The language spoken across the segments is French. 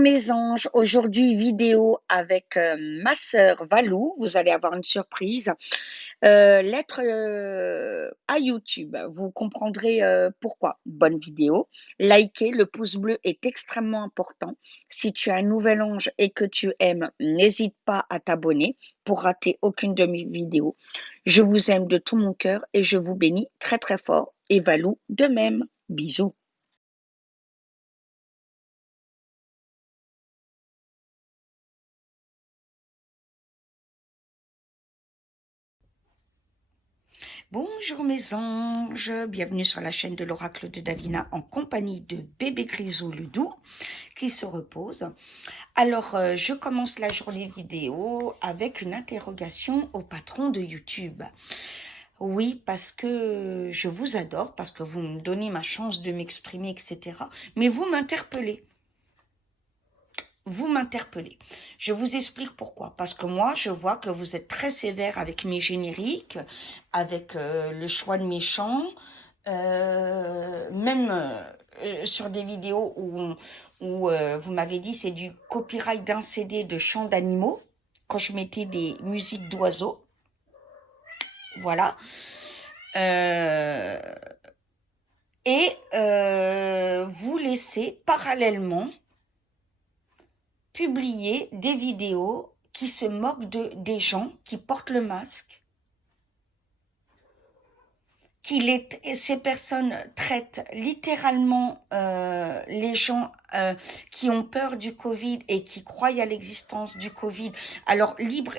mes anges, aujourd'hui vidéo avec ma sœur Valou, vous allez avoir une surprise. Lettre à YouTube, vous comprendrez pourquoi. Bonne vidéo, likez, le pouce bleu est extrêmement important. Si tu as un nouvel ange et que tu aimes, n'hésite pas à t'abonner pour rater aucune de mes vidéos. Je vous aime de tout mon cœur et je vous bénis très très fort et Valou de même. Bisous. Bonjour mes anges, bienvenue sur la chaîne de l'oracle de Davina en compagnie de bébé Grisou Ludou qui se repose. Alors, je commence la journée vidéo avec une interrogation au patron de YouTube. Oui, parce que je vous adore, parce que vous me donnez ma chance de m'exprimer, etc. Mais vous m'interpellez. Vous m'interpellez. Je vous explique pourquoi. Parce que moi, je vois que vous êtes très sévère avec mes génériques, avec le choix de mes chants, même sur des vidéos où vous m'avez dit c'est du copyright d'un CD de chants d'animaux, quand je mettais des musiques d'oiseaux. Voilà. Et vous laissez parallèlement publier des vidéos qui se moquent des gens qui portent le masque, ces personnes traitent littéralement les gens qui ont peur du Covid et qui croient à l'existence du Covid. Alors, libre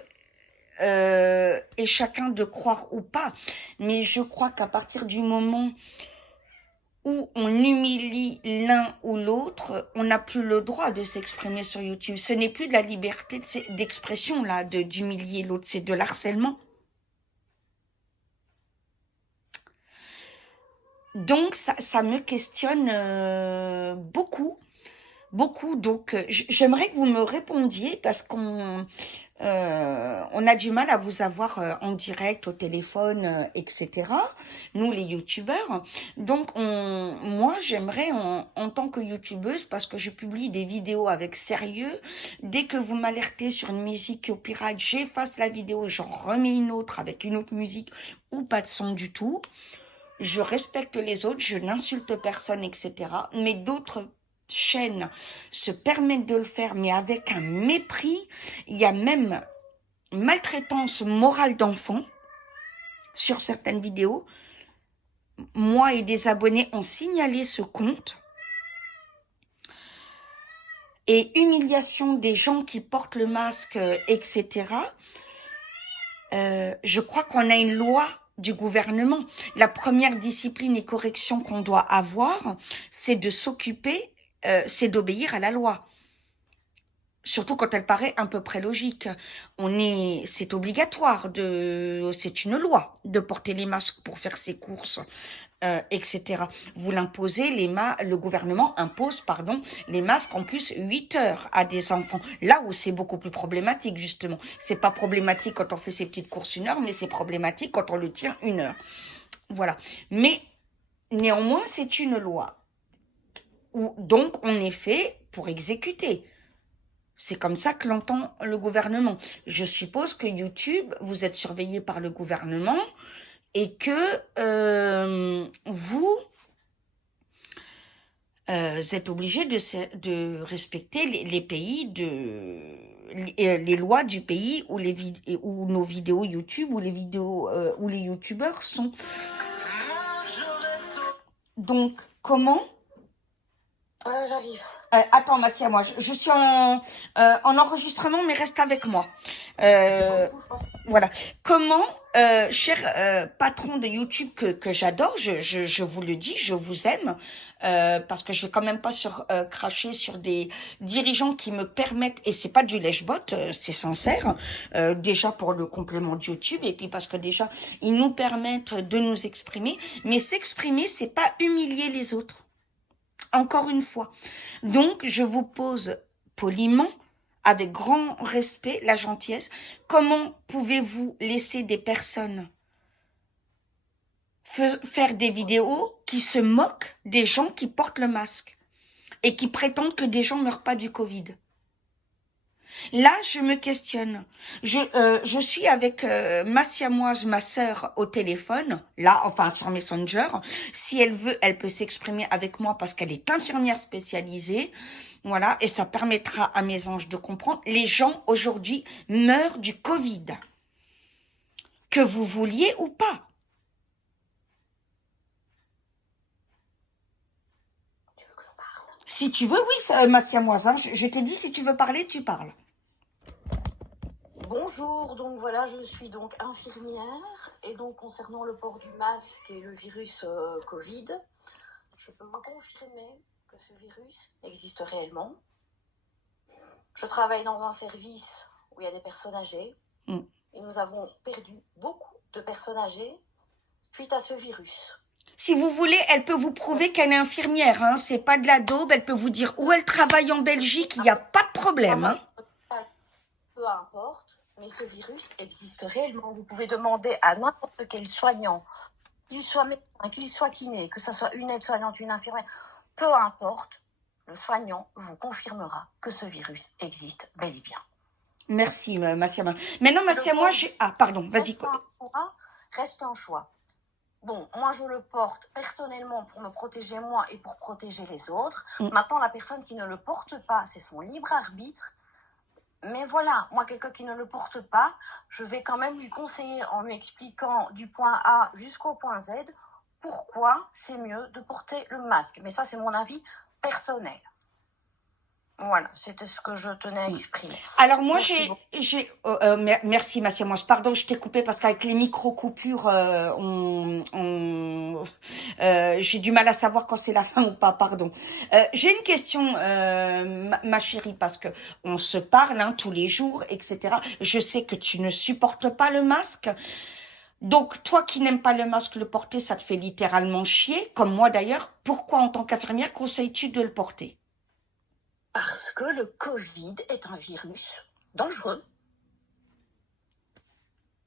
et chacun de croire ou pas, mais je crois qu'à partir du moment où on humilie l'un ou l'autre, on n'a plus le droit de s'exprimer sur YouTube. Ce n'est plus de la liberté d'expression là, d'humilier l'autre, c'est de l'harcèlement. Donc ça me questionne beaucoup. Donc j'aimerais que vous me répondiez parce qu'on on a du mal à vous avoir en direct au téléphone, etc. Nous les youtubeurs. Donc moi j'aimerais en tant que youtubeuse, parce que je publie des vidéos avec sérieux, dès que vous m'alertez sur une musique copyright, j'efface la vidéo, j'en remets une autre avec une autre musique ou pas de son du tout. Je respecte les autres, je n'insulte personne, etc. Mais d'autres chaînes se permettent de le faire, mais avec un mépris. Il y a même maltraitance morale d'enfants sur certaines vidéos. Moi et des abonnés ont signalé ce compte. Et humiliation des gens qui portent le masque, etc. Je crois qu'on a une loi du gouvernement. La première discipline et correction qu'on doit avoir, c'est de s'occuper, c'est d'obéir à la loi. Surtout quand elle paraît à peu près logique. C'est obligatoire c'est une loi de porter les masques pour faire ses courses, etc. Vous l'imposez, le gouvernement impose, les masques en plus 8 heures à des enfants. Là où c'est beaucoup plus problématique, justement. C'est pas problématique quand on fait ses petites courses 1 heure, mais c'est problématique quand on le tient 1 heure. Voilà. Mais, néanmoins, c'est une loi. Donc, on est fait pour exécuter. C'est comme ça que l'entend le gouvernement. Je suppose que YouTube, vous êtes surveillé par le gouvernement et que vous êtes obligé de respecter les pays, les lois du pays où nos vidéos YouTube, où les vidéos où les YouTubeurs sont. Donc, comment J'arrive. Attends, Massia, moi, je suis en enregistrement, mais reste avec moi. Voilà. Comment, cher patron de YouTube que j'adore, je vous le dis, je vous aime, parce que je vais quand même pas cracher sur des dirigeants qui me permettent, et c'est pas du lèche-bot, c'est sincère, déjà pour le complément de YouTube, et puis parce que déjà, ils nous permettent de nous exprimer, mais s'exprimer, c'est pas humilier les autres. Encore une fois. Donc, je vous pose poliment, avec grand respect, la gentillesse, comment pouvez-vous laisser des personnes faire des vidéos qui se moquent des gens qui portent le masque? et qui prétendent que des gens ne meurent pas du Covid. Là, je me questionne. Je suis avec ma siamoise, ma sœur, au téléphone, là, enfin sur Messenger. Si elle veut, elle peut s'exprimer avec moi parce qu'elle est infirmière spécialisée. Voilà, et ça permettra à mes anges de comprendre. Les gens, aujourd'hui, meurent du Covid. Que vous vouliez ou pas. Tu veux que j'en parle? Si tu veux, oui, ma siamoise, hein, je t'ai dit, si tu veux parler, tu parles. Bonjour, donc voilà, je suis donc infirmière et donc concernant le port du masque et le virus Covid, je peux vous confirmer que ce virus existe réellement. Je travaille dans un service où il y a des personnes âgées et nous avons perdu beaucoup de personnes âgées suite à ce virus. Si vous voulez, elle peut vous prouver qu'elle est infirmière, hein, c'est pas de la daube, elle peut vous dire où elle travaille en Belgique, il n'y a pas de problème. Hein. Peu importe, mais ce virus existe réellement. Vous pouvez demander à n'importe quel soignant, qu'il soit médecin, qu'il soit kiné, que ce soit une aide-soignante, une infirmière, peu importe, le soignant vous confirmera que ce virus existe bel et bien. Merci, Massia. Maintenant, Massia, moi, j'ai... Ah, pardon, vas-y. Reste un choix. Bon, moi, je le porte personnellement pour me protéger moi et pour protéger les autres. Maintenant, la personne qui ne le porte pas, c'est son libre arbitre. Mais voilà, moi, quelqu'un qui ne le porte pas, je vais quand même lui conseiller en lui expliquant du point A jusqu'au point Z pourquoi c'est mieux de porter le masque. Mais ça, c'est mon avis personnel. Voilà, c'était ce que je tenais à exprimer. Alors moi, merci Massia. Moi, pardon, je t'ai coupé parce qu'avec les micro-coupures, j'ai du mal à savoir quand c'est la fin ou pas, pardon. J'ai une question, ma chérie, parce que on se parle hein, tous les jours, etc. Je sais que tu ne supportes pas le masque. Donc, toi qui n'aimes pas le masque, le porter, ça te fait littéralement chier, comme moi d'ailleurs. Pourquoi, en tant qu'infirmière, conseilles-tu de le porter? Parce que le Covid est un virus dangereux,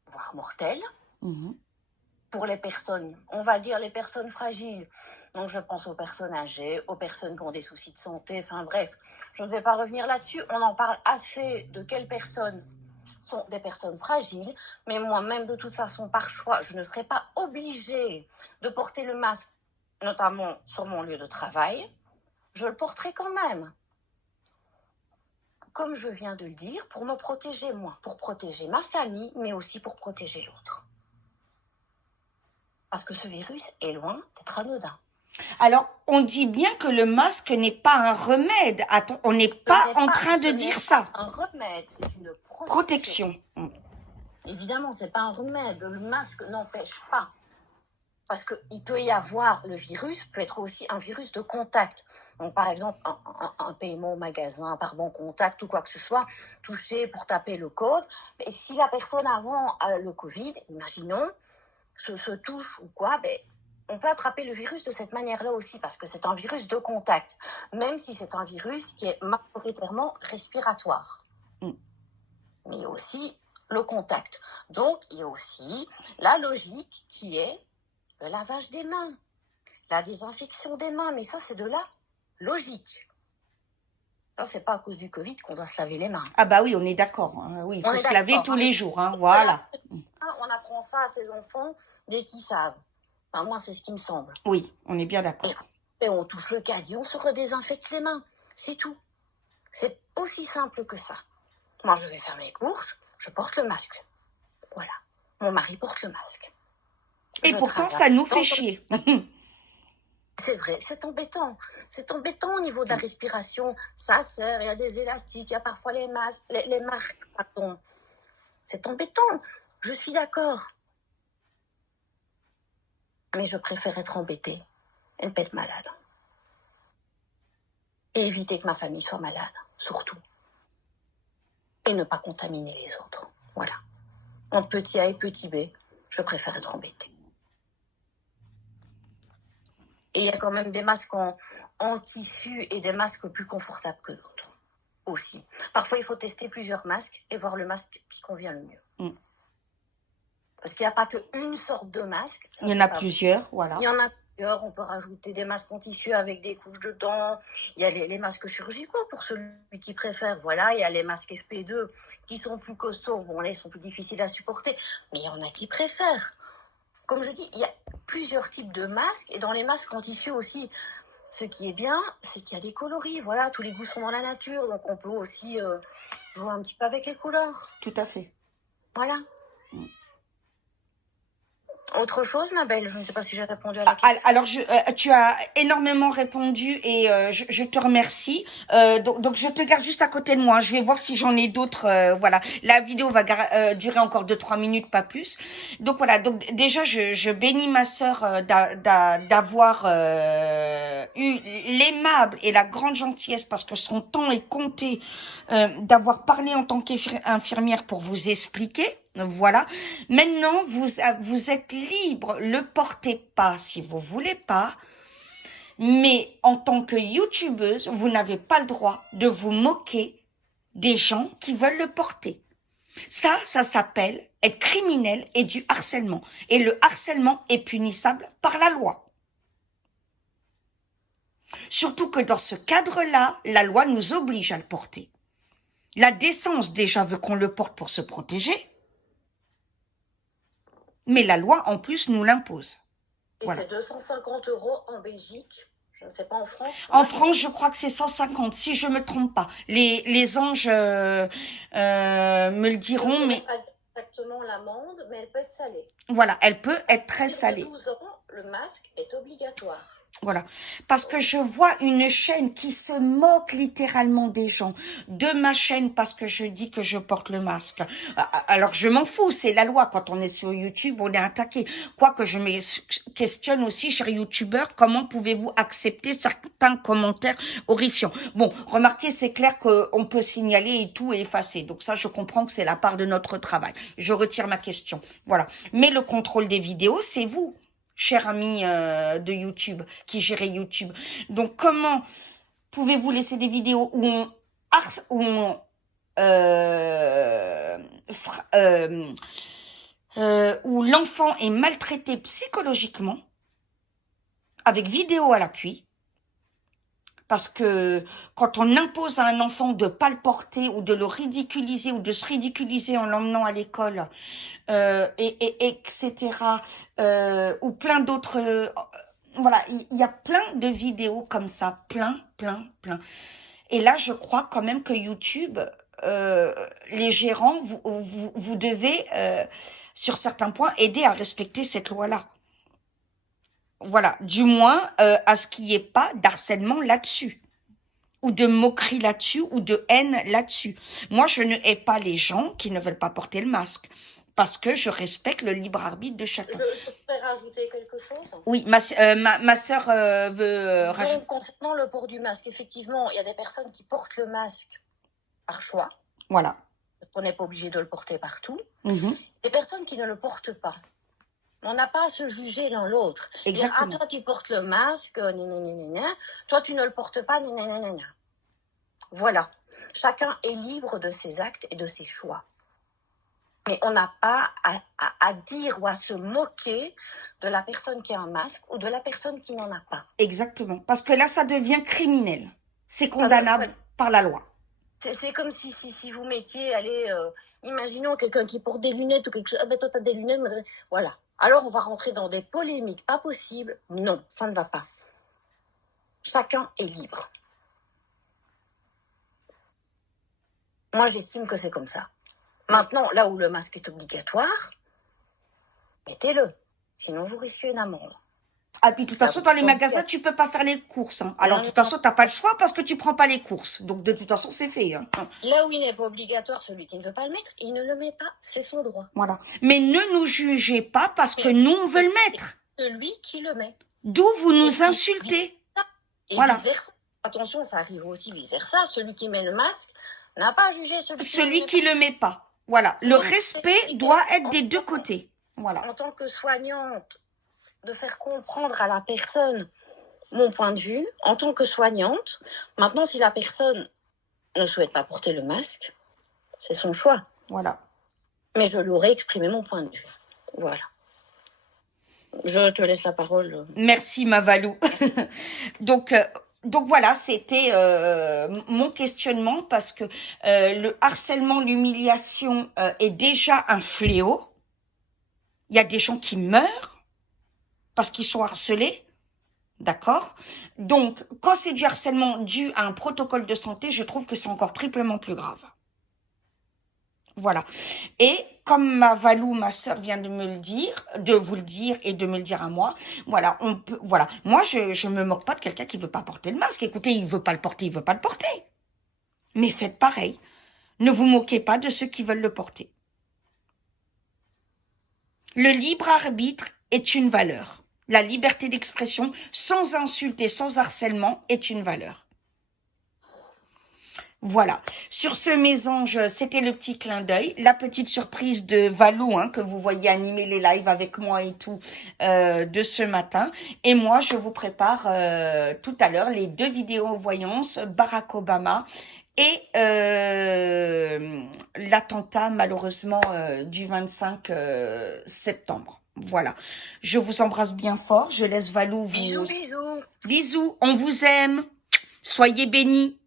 voire mortel, pour les personnes, on va dire les personnes fragiles. Donc je pense aux personnes âgées, aux personnes qui ont des soucis de santé, enfin bref, je ne vais pas revenir là-dessus. On en parle assez de quelles personnes sont des personnes fragiles, mais moi-même de toute façon par choix, je ne serai pas obligée de porter le masque, notamment sur mon lieu de travail. Je le porterai quand même. Comme je viens de le dire, pour me protéger moi, pour protéger ma famille, mais aussi pour protéger l'autre. Parce que ce virus est loin d'être anodin. Alors, on dit bien que le masque n'est pas un remède. Attends, on n'est pas en train de dire ça. Un remède, c'est une protection. Évidemment, c'est pas un remède. Le masque n'empêche pas. Parce qu'il peut y avoir, le virus peut être aussi un virus de contact. Donc, par exemple, un paiement au magasin par bon contact ou quoi que ce soit, touché pour taper le code. Mais si la personne avant le Covid, imaginons, se touche ou quoi, ben, on peut attraper le virus de cette manière-là aussi, parce que c'est un virus de contact, même si c'est un virus qui est majoritairement respiratoire. Mais aussi le contact. Donc, il y a aussi la logique qui est le lavage des mains, la désinfection des mains, mais ça, c'est de la logique. Ça, c'est pas à cause du Covid qu'on doit se laver les mains. Ah bah oui, on est d'accord. Hein. Oui, il faut se laver tous les jours. Hein. Voilà. On apprend ça à ses enfants dès qu'ils savent. Enfin, moi, c'est ce qui me semble. Oui, on est bien d'accord. Et on touche le caddie, on se redésinfecte les mains. C'est tout. C'est aussi simple que ça. Moi, je vais faire mes courses, je porte le masque. Voilà. Mon mari porte le masque. Et pourtant, ça nous fait chier. C'est vrai, c'est embêtant. C'est embêtant au niveau de la respiration. Ça serre, il y a des élastiques, il y a parfois les marques, pardon. C'est embêtant. Je suis d'accord. Mais je préfère être embêtée et ne pas être malade. Et éviter que ma famille soit malade, surtout. Et ne pas contaminer les autres. Voilà. En petit A et petit B, je préfère être embêtée. Et il y a quand même des masques en tissu et des masques plus confortables que d'autres aussi. Parfois, il faut tester plusieurs masques et voir le masque qui convient le mieux. Parce qu'il n'y a pas qu'une sorte de masque. Il y en a plusieurs, voilà. Il y en a On peut rajouter des masques en tissu avec des couches dedans. Il y a les masques chirurgicaux pour celui qui préfère. Voilà, il y a les masques FP2 qui sont plus costauds. Bon, là, ils sont plus difficiles à supporter. Mais il y en a qui préfèrent. Comme je dis, il y a plusieurs types de masques. Et dans les masques en tissu aussi, ce qui est bien, c'est qu'il y a des coloris. Voilà, tous les goûts sont dans la nature. Donc, on peut aussi jouer un petit peu avec les couleurs. Tout à fait. Voilà. Autre chose, ma belle? Je ne sais pas si j'ai répondu à la question. Alors, tu as énormément répondu et je te remercie. Donc, je te garde juste à côté de moi. Je vais voir si j'en ai d'autres. Voilà, la vidéo va durer encore 2-3 minutes, pas plus. Donc voilà. Donc déjà, je bénis ma sœur d'avoir eu l'aimable et la grande gentillesse, parce que son temps est compté, d'avoir parlé en tant qu'infirmière pour vous expliquer. Voilà. Maintenant, vous êtes libre. Le portez pas si vous voulez pas. Mais en tant que youtubeuse, vous n'avez pas le droit de vous moquer des gens qui veulent le porter. Ça s'appelle être criminel et du harcèlement. Et le harcèlement est punissable par la loi. Surtout que dans ce cadre-là, la loi nous oblige à le porter. La décence déjà veut qu'on le porte pour se protéger. Mais la loi, en plus, nous l'impose. Et voilà. C'est 250 € en Belgique. Je ne sais pas en France. En France, je crois que c'est 150, si je me trompe pas. Les anges me le diront, je mais... Je ne sais pas exactement l'amende, mais elle peut être salée. Voilà, elle peut être très salée. 12 ans, le masque est obligatoire. Voilà, parce que je vois une chaîne qui se moque littéralement des gens, de ma chaîne, parce que je dis que je porte le masque. Alors je m'en fous, c'est la loi. Quand on est sur YouTube, on est attaqué. Quoique je me questionne aussi, chers youtubeurs, comment pouvez-vous accepter certains commentaires horrifiants? Bon, remarquez, c'est clair qu'on peut signaler et tout et effacer. Donc ça, je comprends que c'est la part de notre travail. Je retire ma question. Voilà. Mais le contrôle des vidéos, c'est vous, cher ami de YouTube, qui gérez YouTube. Donc, comment pouvez-vous laisser des vidéos où où l'enfant est maltraité psychologiquement, avec vidéo à l'appui? Parce que quand on impose à un enfant de pas le porter ou de le ridiculiser ou de se ridiculiser en l'emmenant à l'école, etc., ou plein d'autres... voilà, il y a plein de vidéos comme ça, plein. Et là, je crois quand même que YouTube, les gérants, vous devez, sur certains points, aider à respecter cette loi-là. Voilà, du moins à ce qu'il n'y ait pas d'harcèlement là-dessus, ou de moquerie là-dessus, ou de haine là-dessus. Moi, je ne hais pas les gens qui ne veulent pas porter le masque, parce que je respecte le libre arbitre de chacun. Je pourrais rajouter quelque chose? Oui, ma sœur veut rajouter. Donc, concernant le port du masque, effectivement, il y a des personnes qui portent le masque par choix. Voilà. Parce qu'on n'est pas obligé de le porter partout. Mm-hmm. Des personnes qui ne le portent pas. On n'a pas à se juger l'un l'autre. Exactement. Dire, toi, tu portes le masque, toi, tu ne le portes pas, Voilà. Chacun est libre de ses actes et de ses choix. Mais on n'a pas à dire ou à se moquer de la personne qui a un masque ou de la personne qui n'en a pas. Exactement. Parce que là, ça devient criminel. C'est condamnable par la loi. C'est comme si vous mettiez, imaginons quelqu'un qui porte des lunettes ou quelque chose. Ah ben toi, tu as des lunettes. Voilà. Alors, on va rentrer dans des polémiques pas possibles. Non, ça ne va pas. Chacun est libre. Moi, j'estime que c'est comme ça. Maintenant, là où le masque est obligatoire, mettez-le. Sinon, vous risquez une amende. Ah, puis de toute façon, dans les magasins, tu peux pas faire les courses. Hein. Alors, de toute façon, tu n'as pas le choix parce que tu prends pas les courses. Donc, de toute façon, c'est fait. Hein. Là où il n'est pas obligatoire, celui qui ne veut pas le mettre, il ne le met pas. C'est son droit. Voilà. Mais ne nous jugez pas parce que nous, on veut le mettre. Celui qui le met. D'où vous nous insultez. Et voilà. Vice-versa. Attention, ça arrive aussi vice-versa. Celui qui met le masque n'a pas à juger celui qui le met pas. Voilà. Le respect doit être des deux côtés. Voilà. En tant que soignante, de faire comprendre à la personne mon point de vue, en tant que soignante. Maintenant, si la personne ne souhaite pas porter le masque, c'est son choix. Voilà. Mais je l'aurais exprimé mon point de vue. Voilà. Je te laisse la parole. Merci, ma Valou. Donc, donc voilà, c'était mon questionnement parce que le harcèlement, l'humiliation est déjà un fléau. Il y a des gens qui meurent parce qu'ils sont harcelés. D'accord? Donc, quand c'est du harcèlement dû à un protocole de santé, je trouve que c'est encore triplement plus grave. Voilà. Et comme ma Valou, ma sœur vient de me le dire, de vous le dire et de me le dire à moi, voilà, on peut, voilà. Moi, je me moque pas de quelqu'un qui veut pas porter le masque. Écoutez, il veut pas le porter, il veut pas le porter. Mais faites pareil. Ne vous moquez pas de ceux qui veulent le porter. Le libre arbitre est une valeur. La liberté d'expression, sans insulte et sans harcèlement, est une valeur. Voilà. Sur ce, mes anges, c'était le petit clin d'œil, la petite surprise de Valou, que vous voyez animer les lives avec moi et tout, de ce matin. Et moi, je vous prépare tout à l'heure les 2 vidéos voyances, Barack Obama et l'attentat, malheureusement, du 25 septembre. Voilà. Je vous embrasse bien fort. Je laisse Valou vous... Bisous, bisous. Bisous. On vous aime. Soyez bénis.